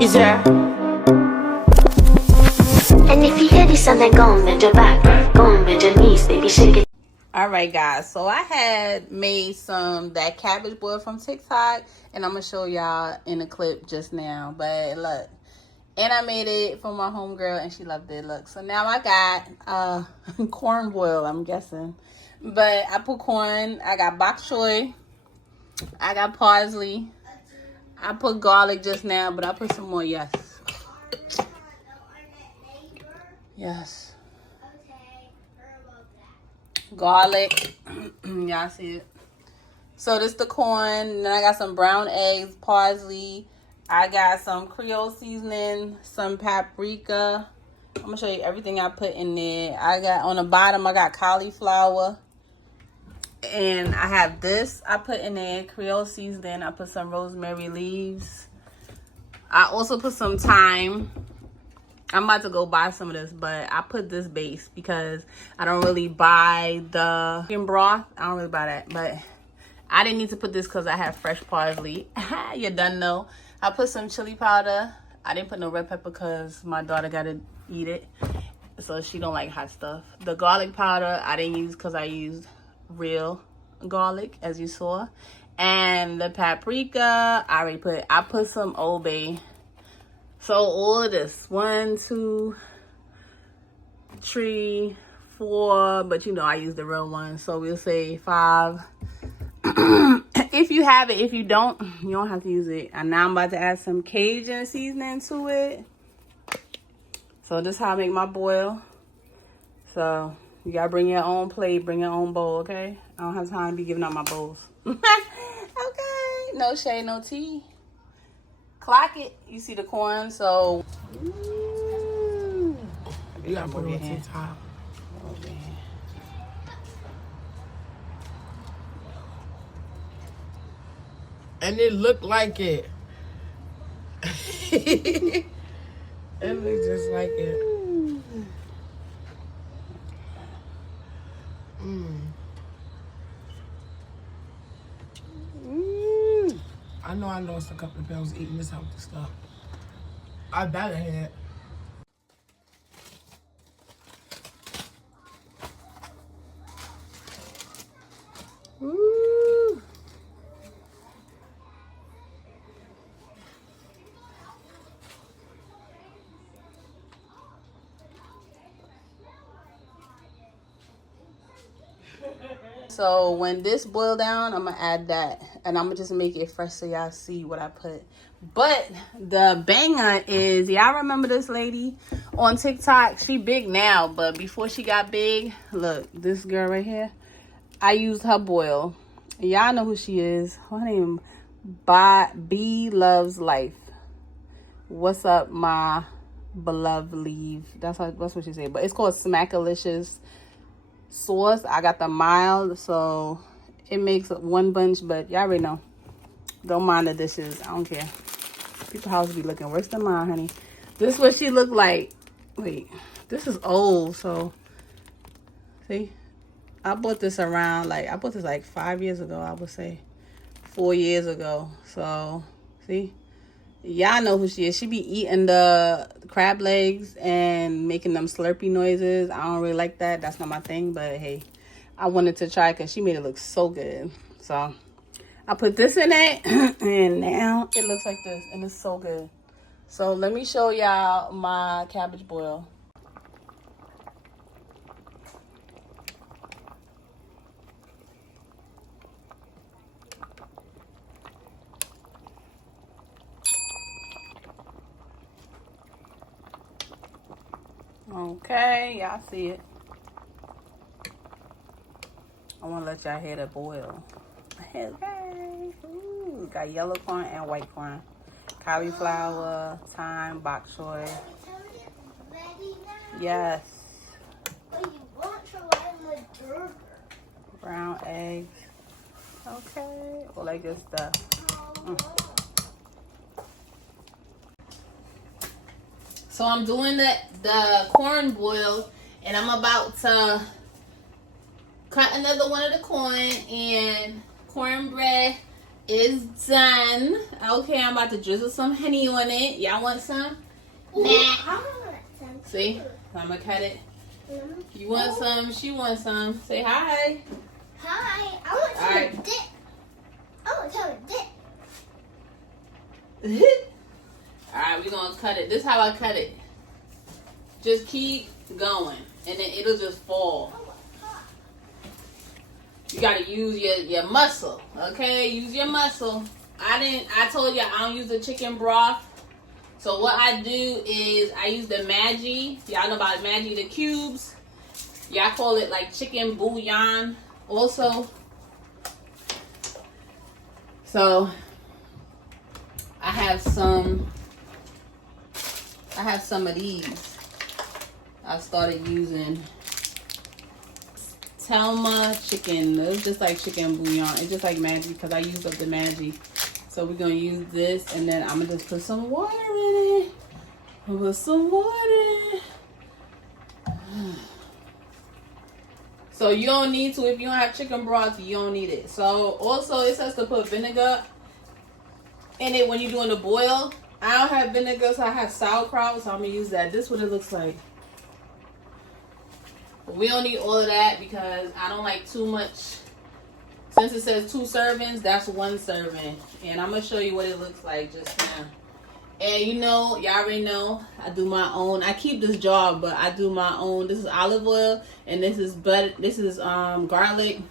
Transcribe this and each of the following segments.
Is there? And if you hear this sound, then go on, bend your back. Go on, bend your knees, baby, shake it. Alright guys, so I had made that cabbage boil from TikTok, and I'm going to show y'all in a clip just now. But look, and I made it for my homegirl, and she loved it. Look, so now I got corn boil, I'm guessing. But I put corn, I got bok choy, I got parsley, I put garlic just now, but I put some more, yes. Yes. Garlic. Y'all see it. So this the corn. Then I got some brown eggs, parsley. I got some Creole seasoning, some paprika. I'm gonna show you everything I put in there. I got on the bottom, I got cauliflower. And I have this I put in there, Creole seasoning. I put some rosemary leaves. I also put some thyme. I'm about to go buy some of this, but I put this base because I don't really buy the chicken broth. I don't really buy that, but I didn't need to put this because I have fresh parsley. You done know. I put some chili powder. I didn't put no red pepper because my daughter got to eat it, so she don't like hot stuff. The garlic powder I didn't use because I used real garlic, as you saw. And the paprika, I put some Old Bay. So all of this, 1, 2, 3, 4, but you know I use the real one, so we'll say 5. If you have it, if you don't, you don't have to use it. And now I'm about to add some Cajun seasoning to it. So this is how I make my boil. So you gotta bring your own plate, bring your own bowl, okay? I don't have time to be giving out my bowls. Okay, no shade, no tea. Clock it. You see the corn, so You gotta put it on TikTok. And it looked like it. It looked just like it. I know I lost a couple of pounds eating this healthy stuff. I bet I had. Woo. So when this boil down, I'm gonna add that, and I'm gonna just make it fresh so y'all see what I put. But the banger is, y'all remember this lady on TikTok? She big now, but before she got big, look, this girl right here, I used her boil. Y'all know who she is. Her name B Loves Life. What's up, my beloved leave? That's what she said. But it's called Smackalicious sauce. I got the mild, so it makes one bunch, but y'all already know. Don't mind the dishes. I don't care. People's house be looking worse than mine, honey. This is what she looked like. Wait, this is old, so see? I bought this like 5 years ago, I would say. 4 years ago. So, see? Y'all know who she is. She be eating the crab legs and making them slurpy noises. I don't really like that. That's not my thing. But, hey, I wanted to try because she made it look so good. So, I put this in it. And now it looks like this. And it's so good. So, let me show y'all my cabbage boil. Okay, y'all see it. I want to let y'all hear the boil. Okay. Ooh, got yellow corn and white corn. Cauliflower, thyme, bok choy. Yes. Brown eggs. Okay. All that good stuff. So I'm doing the corn boil, and I'm about to cut another one of the corn and cornbread is done. Okay, I'm about to drizzle some honey on it. Y'all want some? Nah. See, I'm gonna cut it. You want some? She wants some. Say hi. Hi. I want some Alright. dip. I want some dip. Alright, we're gonna cut it. This is how I cut it. Just keep going, and then it'll just fall. You gotta use your muscle, okay? Use your muscle. I told you I don't use the chicken broth. So what I do is I use the Maggi. Y'all know about Maggi, the cubes. Y'all call it like chicken bouillon also. So I have some of these. I started using Telma chicken. It's just like chicken bouillon. It's just like Maggi because I used up the Maggi. So we're gonna use this, and then I'm gonna just put some water in it. Put some water. So you don't need to, if you don't have chicken broth, you don't need it. So also it says to put vinegar in it when you're doing the boil. I don't have vinegar, so I have sauerkraut, so I'm gonna use that. This is what it looks like. But we don't need all of that because I don't like too much. Since it says 2 servings, that's 1 serving. And I'm going to show you what it looks like just now. And you know, y'all already know, I do my own. I keep this jar, but I do my own. This is olive oil, and this is butter. This is garlic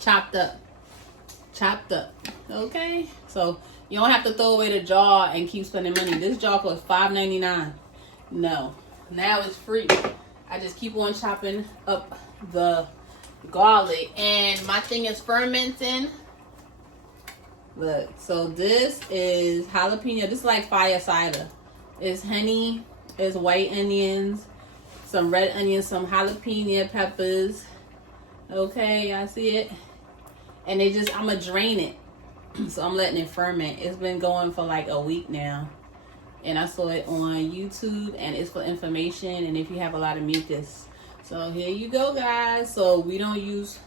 chopped up. Okay? So you don't have to throw away the jar and keep spending money. This jar costs $5.99. No. Now it's free. I just keep on chopping up the garlic, and my thing is fermenting. Look, so this is jalapeno. This is like fire cider. It's honey, it's white onions, some red onions, some jalapeno peppers. Okay, y'all see it? And I'm gonna drain it. So I'm letting it ferment. It's been going for like a week now, and I saw it on YouTube, and it's for information and if you have a lot of mucus. So here you go, guys. So we don't use,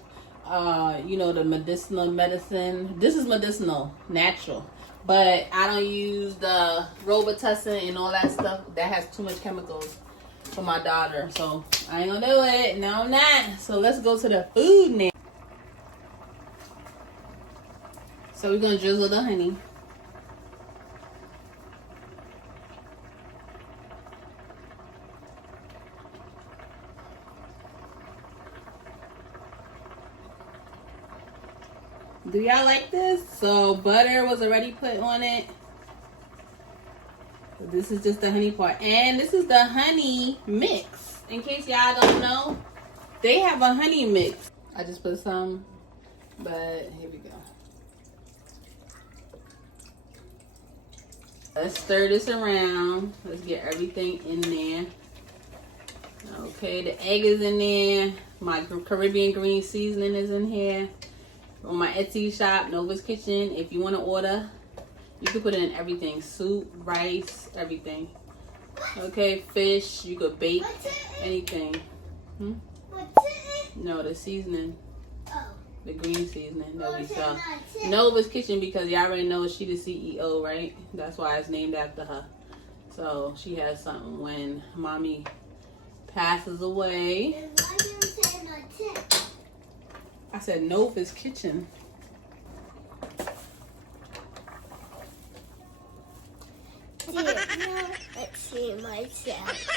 the medicinal medicine. This is medicinal, natural. But I don't use the Robitussin and all that stuff. That has too much chemicals for my daughter. So I ain't gonna do it. No, I'm not. So let's go to the food now. So we're gonna drizzle the honey. Do y'all like this? So butter was already put on it. So this is just the honey part. And this is the honey mix. In case y'all don't know, they have a honey mix. I just put some, but here we go. Let's stir this around. Let's get everything in there. Okay, the egg is in there. My Caribbean green seasoning is in here. On my Etsy shop, Nova's Kitchen. If you want to order, you can put it in everything. Soup, rice, everything. Okay, fish, you could bake anything. What's it? No, the seasoning. Oh. The green seasoning that we sell. Nova's Kitchen, because y'all already know she the CEO, right? That's why it's named after her. So she has something when mommy passes away. Then why do you say not tip? I said Nova's Kitchen. Let's see myself.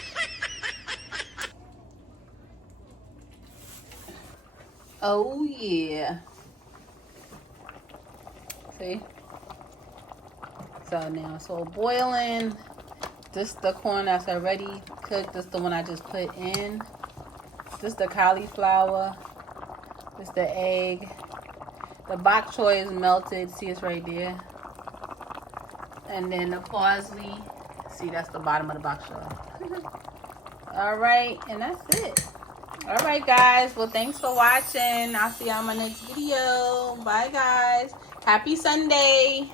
Oh yeah. See? So now it's all boiling. This the corn that's already cooked. This the one I just put in. This the cauliflower. This the egg. The bok choy is melted. See, it's right there. And then the parsley. See, that's the bottom of the bok choy. Alright, and that's it. Alright, guys. Well, thanks for watching. I'll see you on my next video. Bye, guys. Happy Sunday.